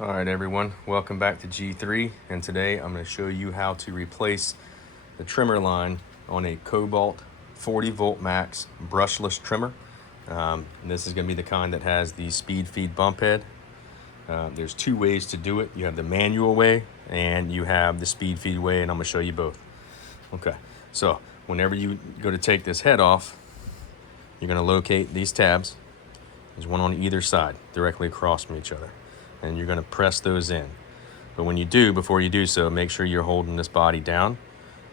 All right, everyone, welcome back to G3, and today I'm going to show you how to replace the trimmer line on a Kobalt 40V MAX Brushless trimmer. This is going to be the kind that has the speed feed bump head. There's two ways to do it. You have the manual way and you have the speed feed way, and I'm going to show you both. Okay, so whenever you go to take this head off, you're going to locate these tabs. There's one on either side, directly across from each other. And you're going to press those in. But when you do, before you do so, make sure you're holding this body down,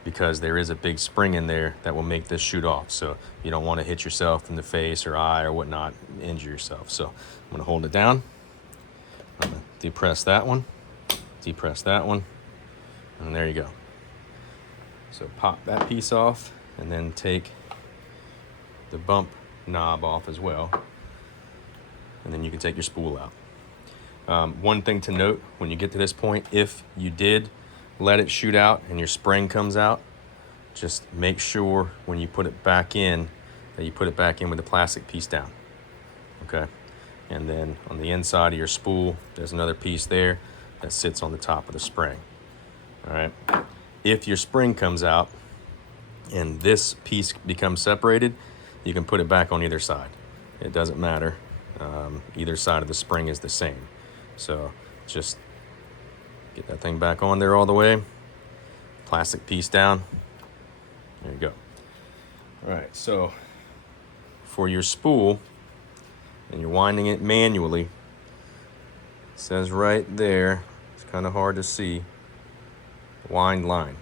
because there is a big spring in there that will make this shoot off. So you don't want to hit yourself in the face or eye or whatnot, injure yourself. So I'm going to hold it down. I'm going to depress that one, and there you go. So pop that piece off and then take the bump knob off as well. And then you can take your spool out. One thing to note when you get to this point, if you did let it shoot out and your spring comes out, just make sure when you put it back in that you put it back in with the plastic piece down. Okay, and then on the inside of your spool, there's another piece there that sits on the top of the spring. All right, if your spring comes out and this piece becomes separated, you can put it back on either side. It doesn't matter. Either side of the spring is the same. So just get that thing back on there all the way, plastic piece down, there you go. All right, so for your spool, and you're winding it manually, it says right there, it's kind of hard to see, wind line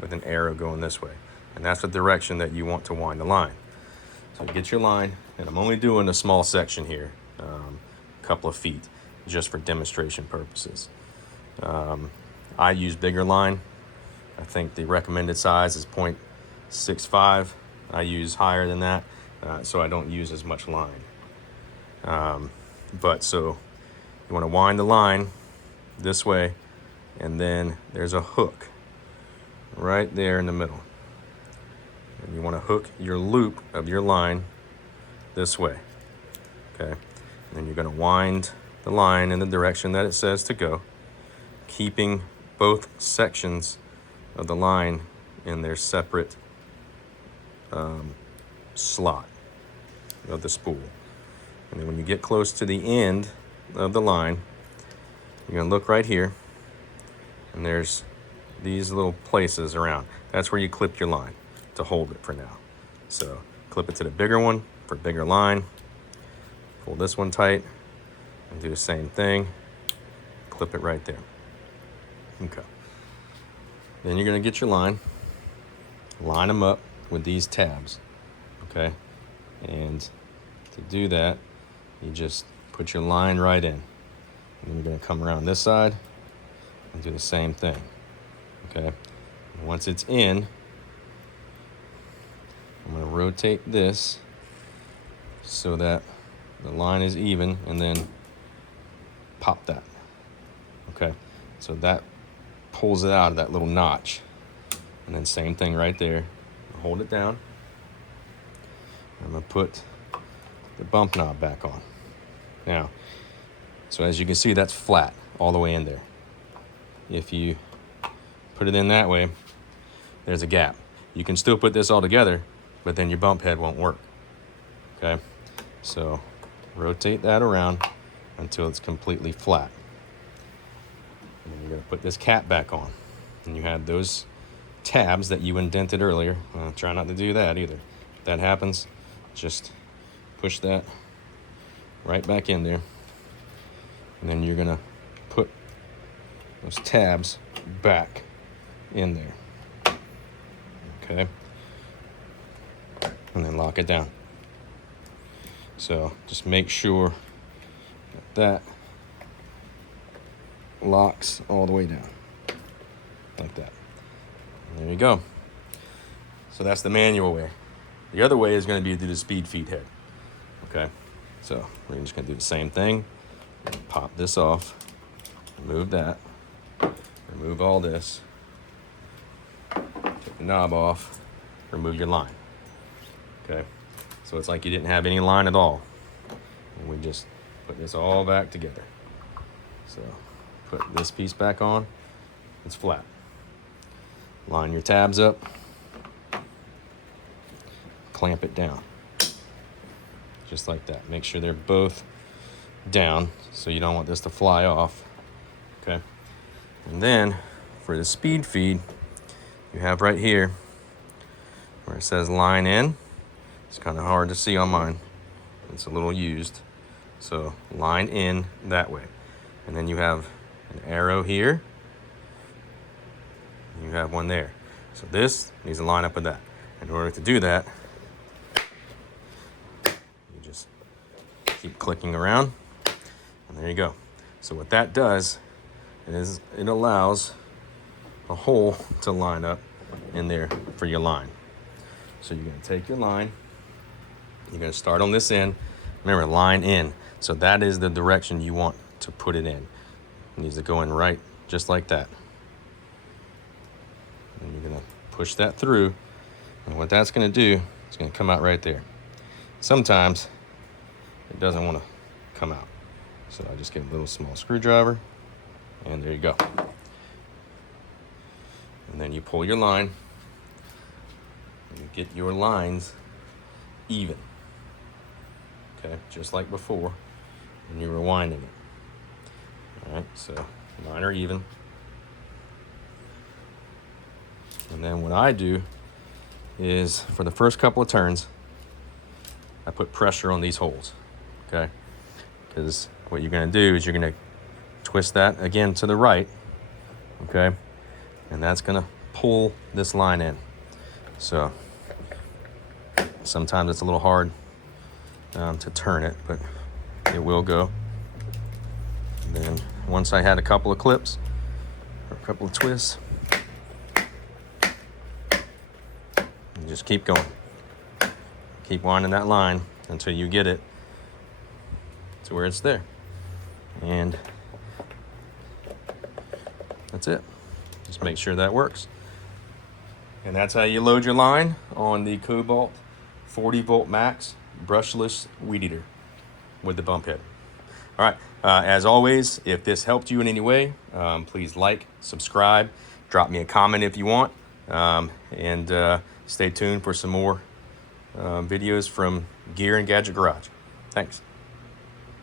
with an arrow going this way. And that's the direction that you want to wind the line. So get your line, and I'm only doing a small section here, a couple of feet, just for demonstration purposes. I use bigger line. I think the recommended size is 0.65. I use higher than that, so I don't use as much line. But so you want to wind the line this way, and then there's a hook right there in the middle. And you want to hook your loop of your line this way, okay? And then you're going to wind the line in the direction that it says to go, keeping both sections of the line in their separate slot of the spool. And then when you get close to the end of the line, you're going to look right here, and there's these little places around. That's where you clip your line to hold it for now. So clip it to the bigger one for bigger line, pull this one tight, and do the same thing, clip it right there. Okay. Then you're going to get your line them up with these tabs, okay? And to do that, you just put your line right in. And then you're going to come around this side and do the same thing, okay? And once it's in, I'm going to rotate this so that the line is even, and then pop that, okay? So that pulls it out of that little notch. And then same thing right there. Hold it down. I'm going to put the bump knob back on. Now, so as you can see, that's flat all the way in there. If you put it in that way, there's a gap. You can still put this all together, but then your bump head won't work, okay? So rotate that around until it's completely flat. And then you're going to put this cap back on. And you had those tabs that you indented earlier. Try not to do that either. If that happens, just push that right back in there. And then you're going to put those tabs back in there. Okay? And then lock it down. So just make sure that locks all the way down like that. And there you go. So that's the manual way. The other way is going to be to do the speed feed head. Okay, so we're just going to do the same thing. Pop this off, remove that, remove all this, take the knob off, remove your line. Okay, so it's like you didn't have any line at all. And we just put this all back together. So put this piece back on. It's flat. Line your tabs up. Clamp it down. Just like that. Make sure they're both down so you don't want this to fly off. Okay. And then for the speed feed, you have right here where it says line in. It's kind of hard to see on mine. It's a little used. So line in that way. And then you have an arrow here. You have one there. So this needs to line up with that. In order to do that, you just keep clicking around. And there you go. So what that does is it allows a hole to line up in there for your line. So you're going to take your line. You're going to start on this end. Remember, line in. So that is the direction you want to put it in. It needs to go in right, just like that. And you're going to push that through. And what that's going to do, it's going to come out right there. Sometimes it doesn't want to come out. So I just get a little small screwdriver. And there you go. And then you pull your line. And you get your lines even. Okay, just like before when you were winding it. All right, so mine are even. And then what I do is for the first couple of turns, I put pressure on these holes, okay? Because what you're gonna do is you're gonna twist that again to the right, okay? And that's gonna pull this line in. So sometimes it's a little hard to turn it, but it will go. And then once I had a couple of clips or a couple of twists, you just keep going. Keep winding that line until you get it to where it's there. And that's it. Just make sure that works. And that's how you load your line on the Kobalt 40V MAX Brushless Weed Eater with the bump head. All right, as always, if this helped you in any way, please like, subscribe, drop me a comment if you want, and stay tuned for some more videos from Gear and Gadget Garage. Thanks.